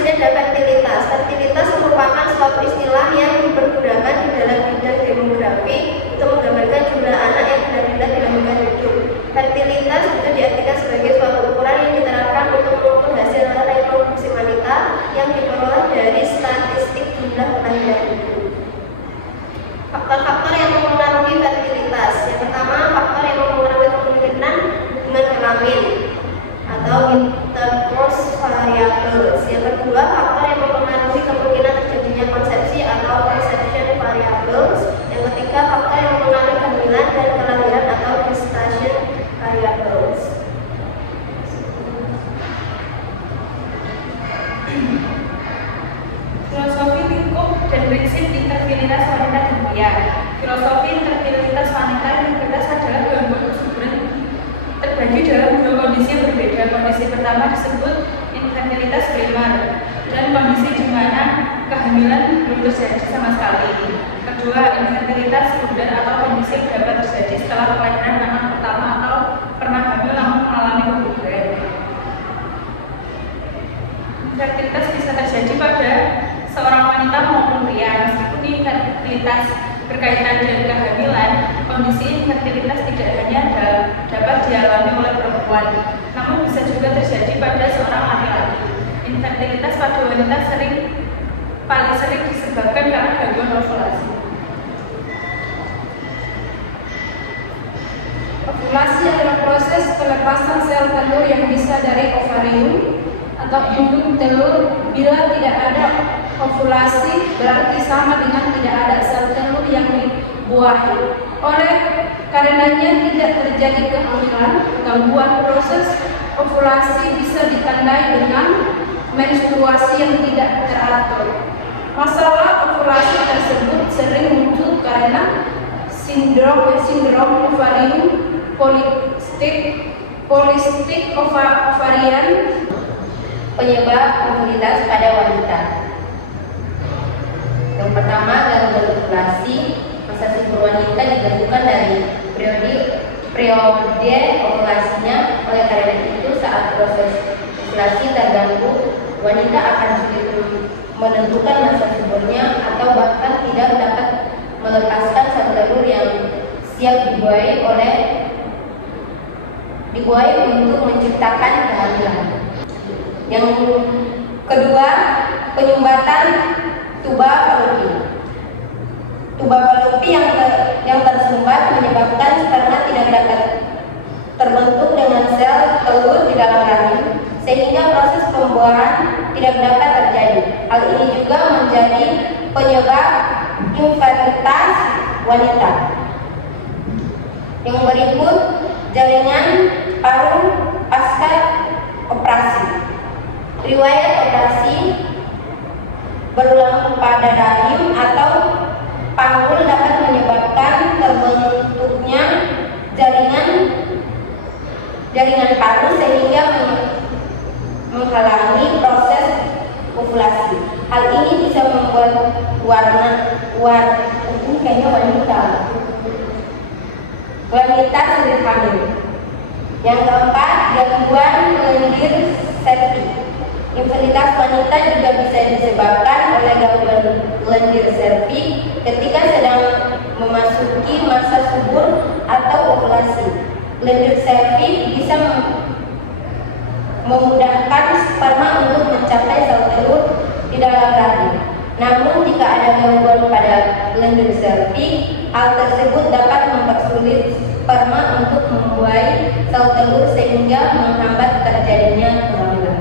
sini ada fertilitas. Fertilitas merupakan suatu istilah yang dipergunakan di dalam bidang demografi untuk menggambarkan jumlah anak yang benar-benar dilahirkan hidup. Fertilitas itu diartikan sebagai suatu ukuran yang diterapkan untuk mengukur hasil reproduksi wanita yang diperoleh dari statistik jumlah kelahiran hidup. Faktor-faktor yang mempengaruhi fertilitas. Yang pertama, faktor yang mempengaruhi kemungkinan hubungan kelamin atau intercourse variables. Yang kedua, faktor yang mempengaruhi kemungkinan terjadinya konsepsi atau conception variables. Yang ketiga, faktor yang mempengaruhi kehamilan dan kelahiran atau gestation variables. Filosofi lingkup dan prinsip interferilitas wanita dan pria. Filosofi interferilitas wanita dan pria adalah gangguan kesuburan terbagi dalam dua kondisi yang berbeda. Kondisi pertama disebut infertilitas primer dan kondisi di mana kehamilan belum terjadi sama sekali. Kedua, infertilitas sekunder atau kondisi yang dapat terjadi setelah kelahiran anak pertama atau pernah hamil namun mengalami keguguran. Infertilitas bisa terjadi pada seorang wanita maupun pria. Meskipun infertilitas berkaitan dengan kehamilan, kondisi infertilitas tidak hanya dapat dialami oleh perempuan, namun bisa juga terjadi pada seorang laki-laki. Infertilitas pada wanita paling sering disebabkan karena gangguan ovulasi. Ovulasi adalah proses pelepasan sel telur yang bisa dari ovarium atau induk telur. Bila tidak ada ovulasi, berarti sama dengan tidak ada sel telur yang dibuahi. Oleh karenanya tidak terjadi kehamilan. Gangguan proses ovulasi bisa ditandai dengan menstruasi yang tidak teratur. Masalah ovulasi tersebut sering muncul karena sindrom ovarium polistik ovarian. Penyebab mobilitas pada wanita. Yang pertama, gangguan ovulasi. Masa subur wanita ditentukan dari periode ovulasinya. Oleh karena itu, saat proses ovulasi terganggu, wanita akan sulit menentukan masa suburnya atau bahkan tidak dapat melepaskan sel telur yang siap dibuai untuk menciptakan kehamilan. Yang kedua, penyumbatan tuba Fallopi. Tuba Fallopi yang tersumbat menyebabkan sperma tidak dapat terbentuk dengan sel telur di dalam rahim, sehingga proses pembuahan tidak dapat terjadi. Hal ini juga menjadi penyebab infertilitas wanita. Yang berikut, jaringan paru pasca operasi. Riwayat operasi berulang pada rahim atau panggul dapat menyebabkan terbentuknya jaringan paru sehingga menghalangi proses ovulasi. Hal ini bisa membuat wanita sulit hamil. Yang keempat, gangguan lendir servi. Infertilitas wanita juga bisa disebabkan oleh gangguan lendir servi ketika sedang memasuki masa subur atau ovulasi. Lendir servi bisa memudahkan sperma untuk mencapai sel telur di dalam rahim. Namun jika ada gangguan pada lendir servi, hal tersebut dapat mempersulit sperma untuk membuai sel telur sehingga menghambat terjadinya kehamilan.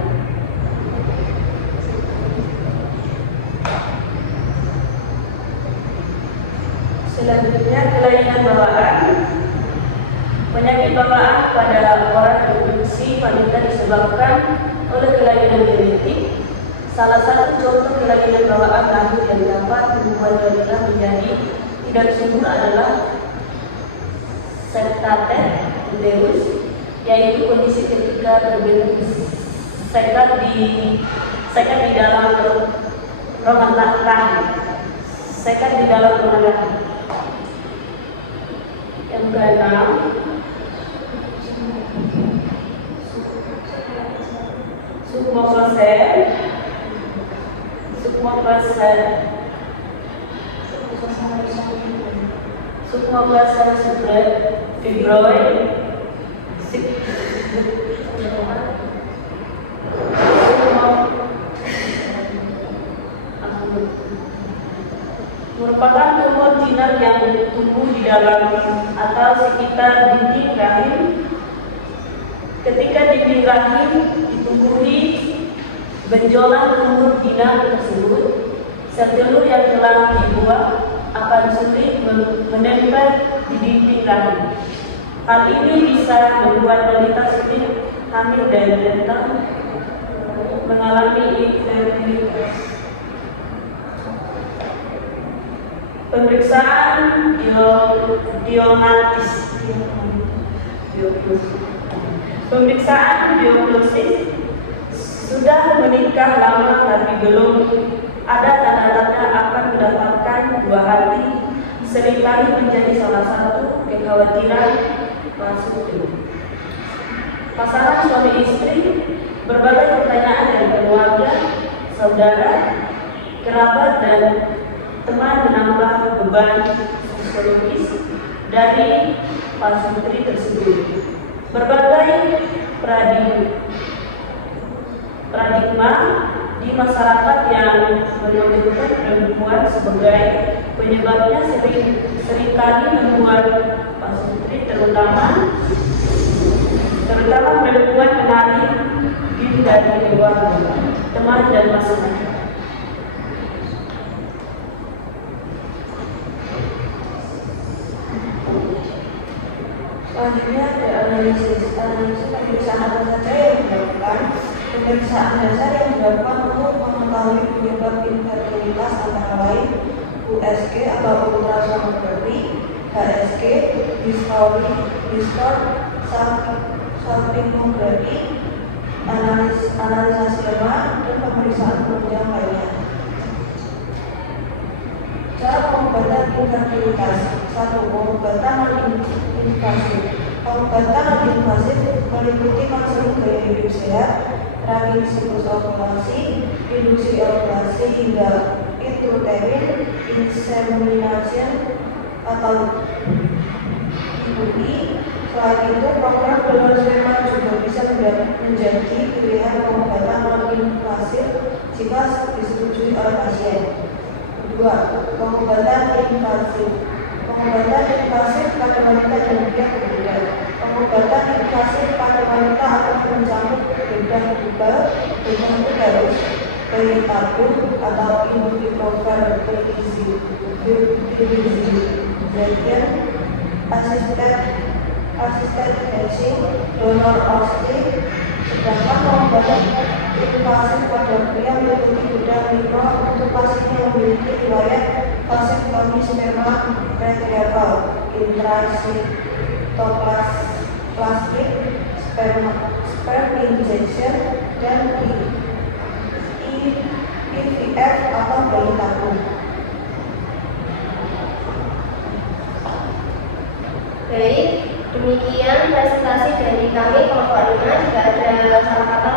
Selanjutnya, kelainan bawaan. Penyakit bawaan pada orang reproduksi wanita disebabkan oleh kelainan genetik. Salah satu contoh kelainan bawaan lahir yang dapat membuat wanita menjadi tidak subur adalah septate uterus, yaitu kondisi ketika terbentuk sekat di dalam rongga rahim. Sekat di dalam rongga rahim. Yang keenam, submucosal submucosal fibroid, merupakan tumor jinak yang tumbuh di dalam atau sekitar dinding rahim. Ketika dinding rahim ditumbuhi benjolan tumor jinak tersebut, sel telur yang telah dibuang akan sulit menempel di dinding rahim. Hal ini bisa membuat wanita sulit hamil dan rentan mengalami infertilitas. Pemeriksaan diagnosis sudah menikah lama tapi belum ada tanda-tanda akan mendapatkan buah hati, seringkali menjadi salah satu kekhawatiran pasangan suami istri. Berbagai pertanyaan dari keluarga, saudara, kerabat, dan teman menambah beban psikologis dari pasutri tersebut. Berbagai paradigma di masyarakat yang menunjukkan perempuan sebagai penyebabnya seringkali membuat pasutri terutama perempuan menarik diri dari keluarga, teman, dan masyarakat. Selanjutnya ada analisis pemeriksaan apa saja yang dilakukan. Pemeriksaan dasar yang dilakukan untuk mengetahui penyebab infertilitas antara lain USG atau ultrasonografi, HSG, distort, salpingografi, analisa sperma, dan pemeriksaan penunjang lainnya. Cara pengobatan infertilitas. 1. Pengobatan non-invasif. Pengobatan non-invasif meliputi konseling gaya hidup sehat, terakhir siklus ovulasi, induksi ovulasi hingga intrauterine insemination atau IUI. Selain itu, program donor sperma juga bisa menjadi pilihan pengobatan non-invasif jika disetujui oleh pasien. 2. Pengobatan invasif. Pengobatan invasif pada wanita dan pria berbeda. Pengobatan invasif pada wanita akan mencakup bedah tubal, bedah uterus, bayi tabung atau in vitro fertilization, asisten hatching, donor oocyte. Sedangkan pengobatan invasif pada pria meliputi bedah mikro untuk pasien yang memiliki riwayat vasektomi sperma retrieval, intrasitoplastik, sperm injection, dan IVF atau bayi tabung. Baik, demikian presentasi dari kami kelompok 5. Jika ada salah kata